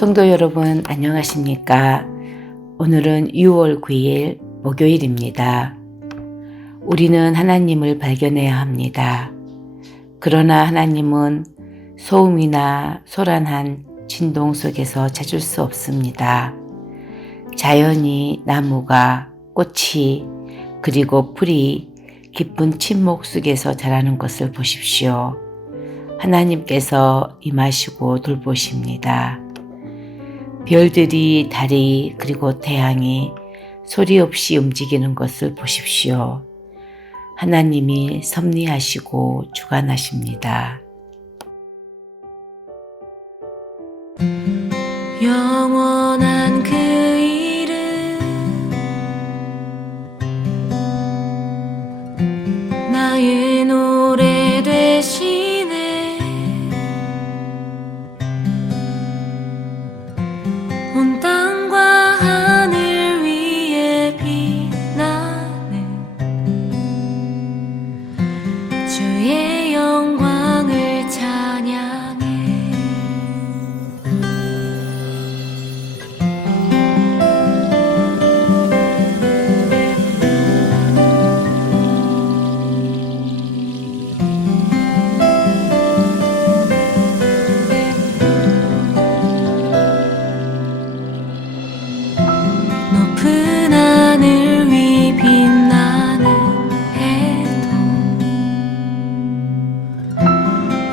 성도 여러분 안녕하십니까? 오늘은 6월 9일 목요일입니다. 우리는 하나님을 발견해야 합니다. 그러나 하나님은 소음이나 소란한 진동 속에서 찾을 수 없습니다. 자연이, 나무가, 꽃이, 그리고 풀이 깊은 침묵 속에서 자라는 것을 보십시오. 하나님께서 임하시고 돌보십니다. 별들이, 달이, 그리고 태양이 소리 없이 움직이는 것을 보십시오. 하나님이 섭리하시고 주관하십니다. 영원한 그 이름 나의 노래 되시네. 온 땅과 하늘 위에 빛나는 주의 영광을 찬양해. 높은 하늘 위 빛나는 해도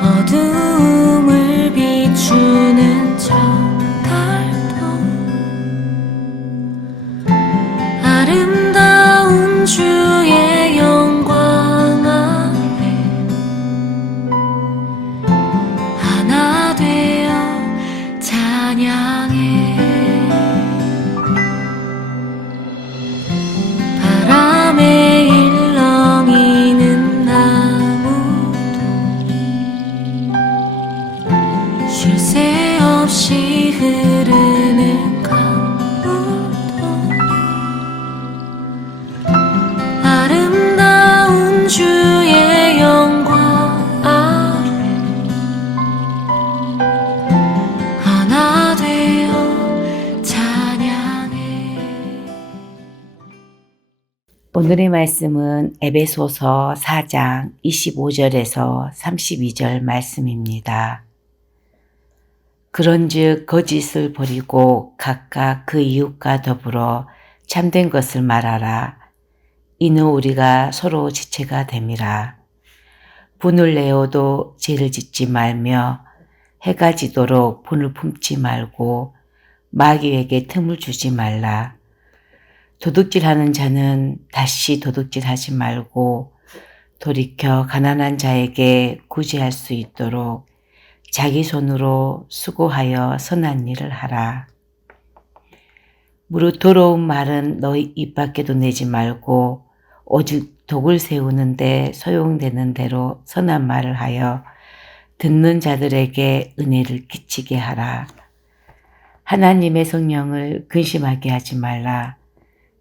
어두움을 비추는 저 달도 아름다운 주의 영광 아래 하나 되어 찬양해. 바람에 일렁이는 나무도 쉴 새 없이 흐르는 강물도 아름다운 주의 영광 아래 하나 되어 찬양해. 오늘의 말씀은 에베소서 4장 25절에서 32절 말씀입니다. 그런즉 거짓을 버리고 각각 그 이웃과 더불어 참된 것을 말하라. 이는 우리가 서로 지체가 됨이라. 분을 내어도 죄를 짓지 말며 해가 지도록 분을 품지 말고 마귀에게 틈을 주지 말라. 도둑질하는 자는 다시 도둑질하지 말고 돌이켜 가난한 자에게 구제할 수 있도록 자기 손으로 수고하여 선한 일을 하라. 무릇 더러운 말은 너희 입 밖에도 내지 말고 오직 독을 세우는데 소용되는 대로 선한 말을 하여 듣는 자들에게 은혜를 끼치게 하라. 하나님의 성령을 근심하게 하지 말라.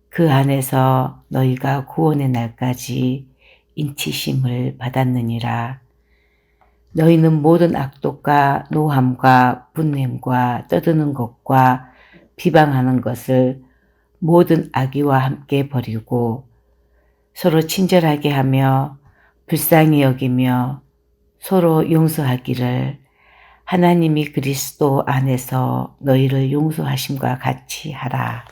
그 안에서 너희가 구원의 날까지 인치심을 받았느니라. 너희는 모든 악독과 노함과 분냄과 떠드는 것과 비방하는 것을 모든 악의와 함께 버리고 서로 친절하게 하며 불쌍히 여기며 서로 용서하기를 하나님이 그리스도 안에서 너희를 용서하심과 같이 하라.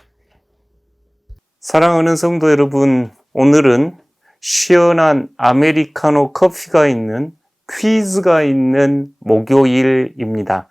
사랑하는 성도 여러분, 오늘은 시원한 아메리카노 커피가 있는 퀴즈가 있는 목요일입니다.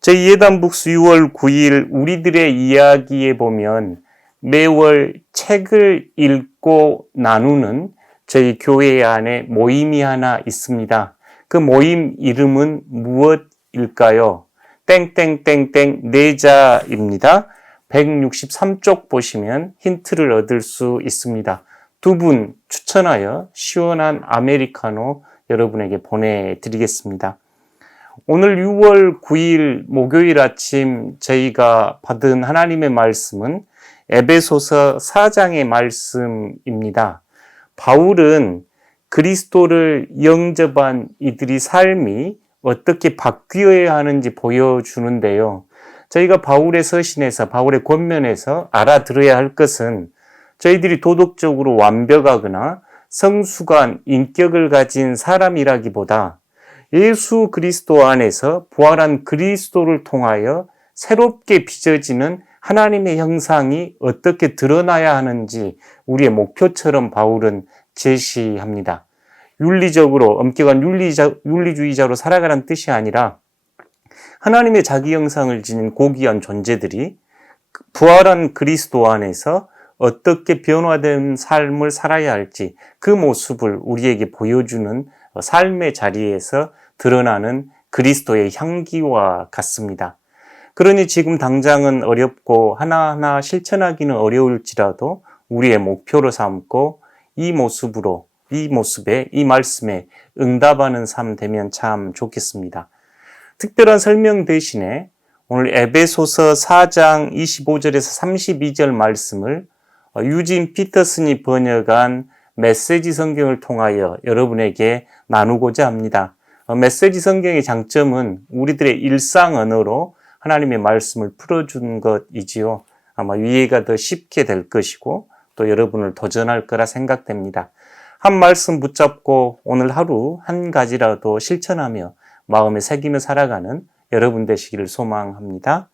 저희 예단북스 6월 9일 우리들의 이야기에 보면 매월 책을 읽고 나누는 저희 교회 안에 모임이 하나 있습니다. 그 모임 이름은 무엇일까요? 땡땡땡땡 내자입니다. 163쪽 보시면 힌트를 얻을 수 있습니다. 두 분 추천하여 시원한 아메리카노 여러분에게 보내드리겠습니다. 오늘 6월 9일 목요일 아침 저희가 받은 하나님의 말씀은 에베소서 4장의 말씀입니다. 바울은 그리스도를 영접한 이들의 삶이 어떻게 바뀌어야 하는지 보여주는데요. 저희가 바울의 서신에서, 바울의 권면에서 알아들어야 할 것은 저희들이 도덕적으로 완벽하거나 성숙한 인격을 가진 사람이라기보다 예수 그리스도 안에서 부활한 그리스도를 통하여 새롭게 빚어지는 하나님의 형상이 어떻게 드러나야 하는지 우리의 목표처럼 바울은 제시합니다. 윤리적으로 엄격한 윤리주의자로 살아가는 뜻이 아니라 하나님의 자기 형상을 지닌 고귀한 존재들이 부활한 그리스도 안에서 어떻게 변화된 삶을 살아야 할지 그 모습을 우리에게 보여주는 삶의 자리에서 드러나는 그리스도의 향기와 같습니다. 그러니 지금 당장은 어렵고 하나하나 실천하기는 어려울지라도 우리의 목표로 삼고 이 모습에, 이 말씀에 응답하는 삶 되면 참 좋겠습니다. 특별한 설명 대신에 오늘 에베소서 4장 25절에서 32절 말씀을 유진 피터슨이 번역한 메시지 성경을 통하여 여러분에게 나누고자 합니다. 메시지 성경의 장점은 우리들의 일상 언어로 하나님의 말씀을 풀어준 것이지요. 아마 이해가 더 쉽게 될 것이고 또 여러분을 도전할 거라 생각됩니다. 한 말씀 붙잡고 오늘 하루 한 가지라도 실천하며 마음에 새기며 살아가는 여러분 되시기를 소망합니다.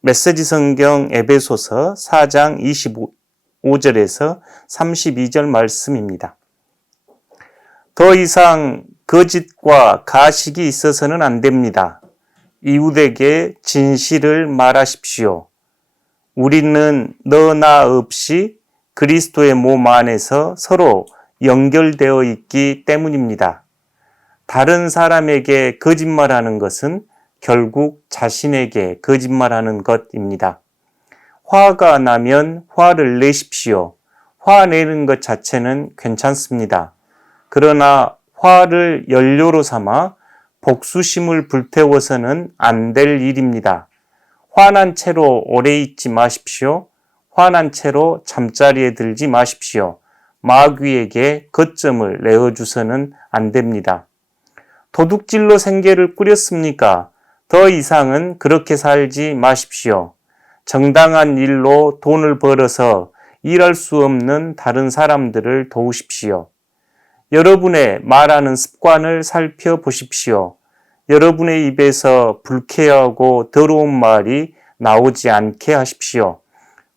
메시지 성경 에베소서 4장 25절에서 32절 말씀입니다. 더 이상 거짓과 가식이 있어서는 안 됩니다. 이웃에게 진실을 말하십시오. 우리는 너나 없이 그리스도의 몸 안에서 서로 연결되어 있기 때문입니다. 다른 사람에게 거짓말하는 것은 결국 자신에게 거짓말하는 것입니다. 화가 나면 화를 내십시오. 화내는 것 자체는 괜찮습니다. 그러나 화를 연료로 삼아 복수심을 불태워서는 안 될 일입니다. 화난 채로 오래 있지 마십시오. 화난 채로 잠자리에 들지 마십시오. 마귀에게 거점을 내어주서는 안 됩니다. 도둑질로 생계를 꾸렸습니까? 더 이상은 그렇게 살지 마십시오. 정당한 일로 돈을 벌어서 일할 수 없는 다른 사람들을 도우십시오. 여러분의 말하는 습관을 살펴보십시오. 여러분의 입에서 불쾌하고 더러운 말이 나오지 않게 하십시오.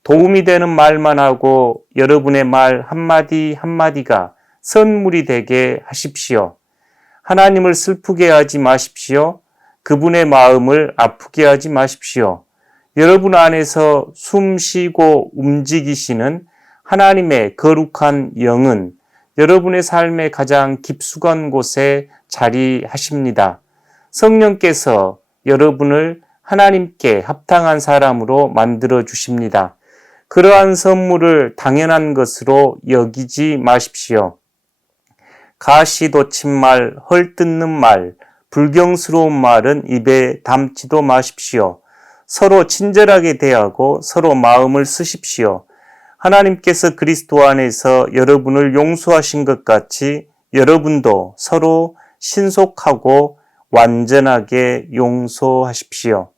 도움이 되는 말만 하고 여러분의 말 한마디 한마디가 선물이 되게 하십시오. 하나님을 슬프게 하지 마십시오. 그분의 마음을 아프게 하지 마십시오. 여러분 안에서 숨 쉬고 움직이시는 하나님의 거룩한 영은 여러분의 삶의 가장 깊숙한 곳에 자리하십니다. 성령께서 여러분을 하나님께 합당한 사람으로 만들어 주십니다. 그러한 선물을 당연한 것으로 여기지 마십시오. 가시돋친 말, 헐뜯는 말, 불경스러운 말은 입에 담지도 마십시오. 서로 친절하게 대하고 서로 마음을 쓰십시오. 하나님께서 그리스도 안에서 여러분을 용서하신 것 같이 여러분도 서로 신속하고 완전하게 용서하십시오.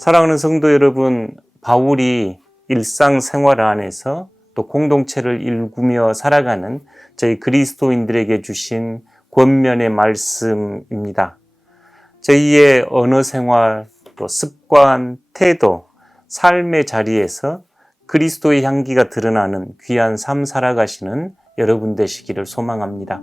사랑하는 성도 여러분, 바울이 일상생활 안에서 또 또 공동체를 일구며 살아가는 저희 그리스도인들에게 주신 권면의 말씀입니다. 저희의 언어 생활, 또 습관, 태도, 삶의 자리에서 그리스도의 향기가 드러나는 귀한 삶 살아가시는 여러분 되시기를 소망합니다.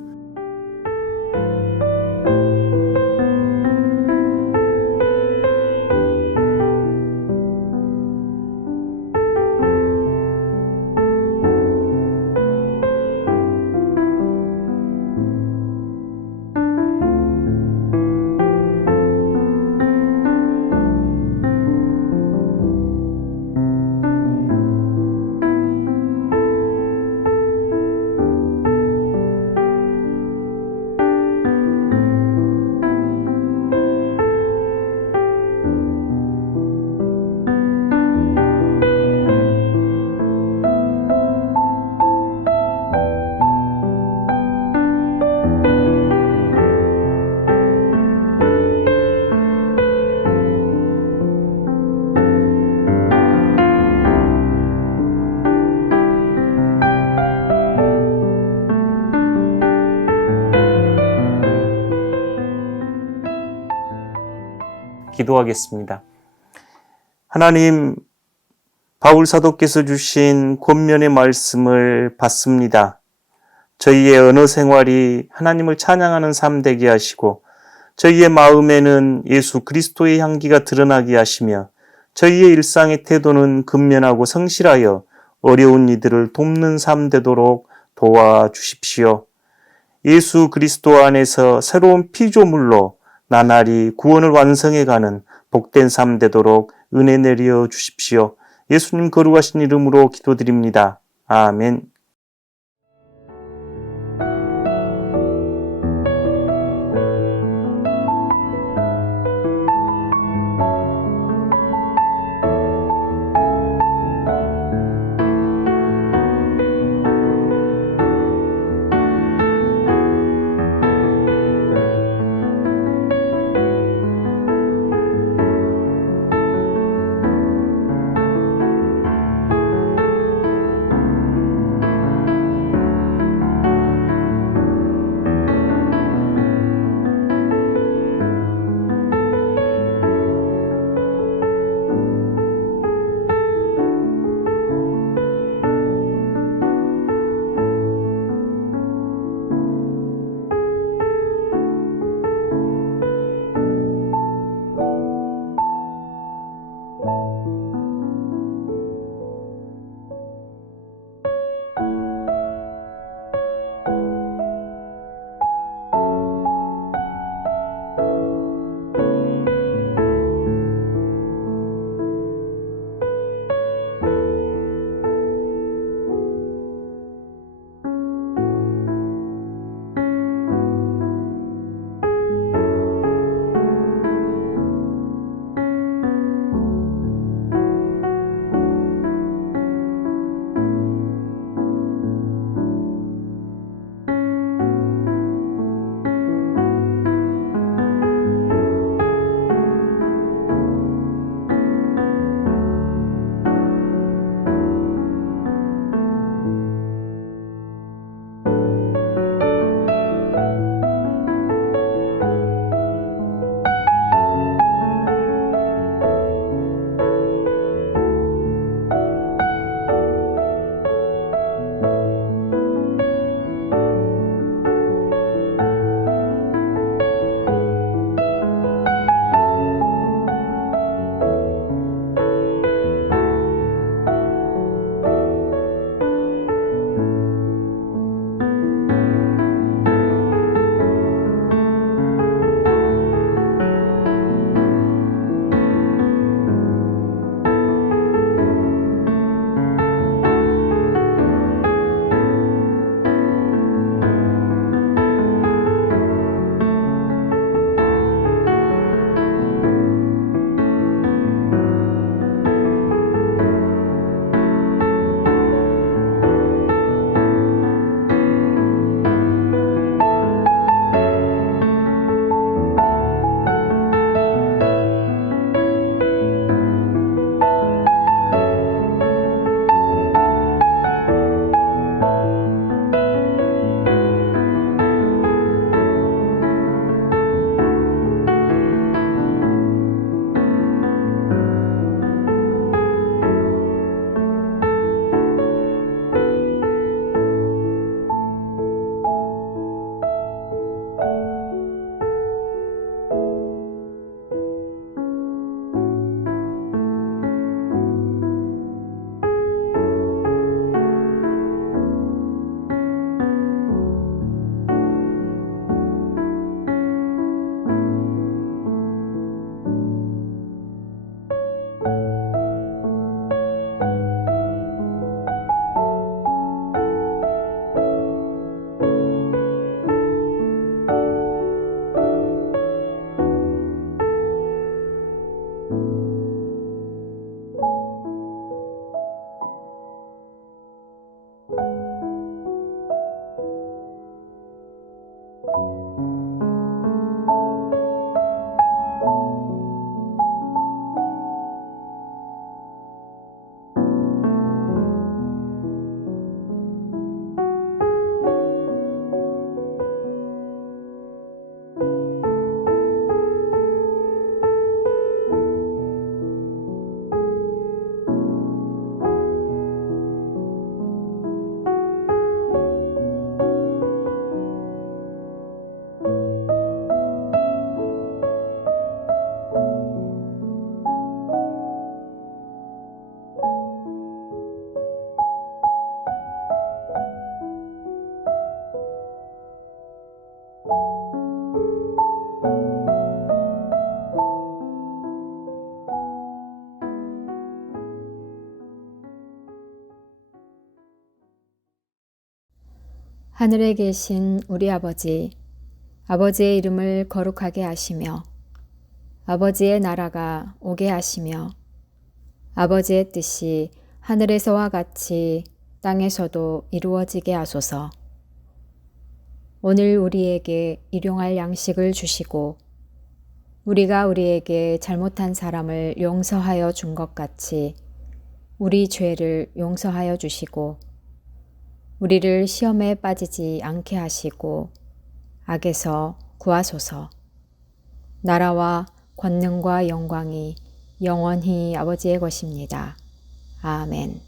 기도하겠습니다. 하나님, 바울 사도께서 주신 권면의 말씀을 받습니다. 저희의 언어 생활이 하나님을 찬양하는 삶 되게 하시고 저희의 마음에는 예수 그리스도의 향기가 드러나게 하시며 저희의 일상의 태도는 근면하고 성실하여 어려운 이들을 돕는 삶 되도록 도와주십시오. 예수 그리스도 안에서 새로운 피조물로 나날이 구원을 완성해가는 복된 삶 되도록 은혜 내려 주십시오. 예수님 거룩하신 이름으로 기도드립니다. 아멘. 하늘에 계신 우리 아버지, 아버지의 이름을 거룩하게 하시며 아버지의 나라가 오게 하시며 아버지의 뜻이 하늘에서와 같이 땅에서도 이루어지게 하소서. 오늘 우리에게 일용할 양식을 주시고 우리가 우리에게 잘못한 사람을 용서하여 준 것 같이 우리 죄를 용서하여 주시고 우리를 시험에 빠지지 않게 하시고 악에서 구하소서. 나라와 권능과 영광이 영원히 아버지의 것입니다. 아멘.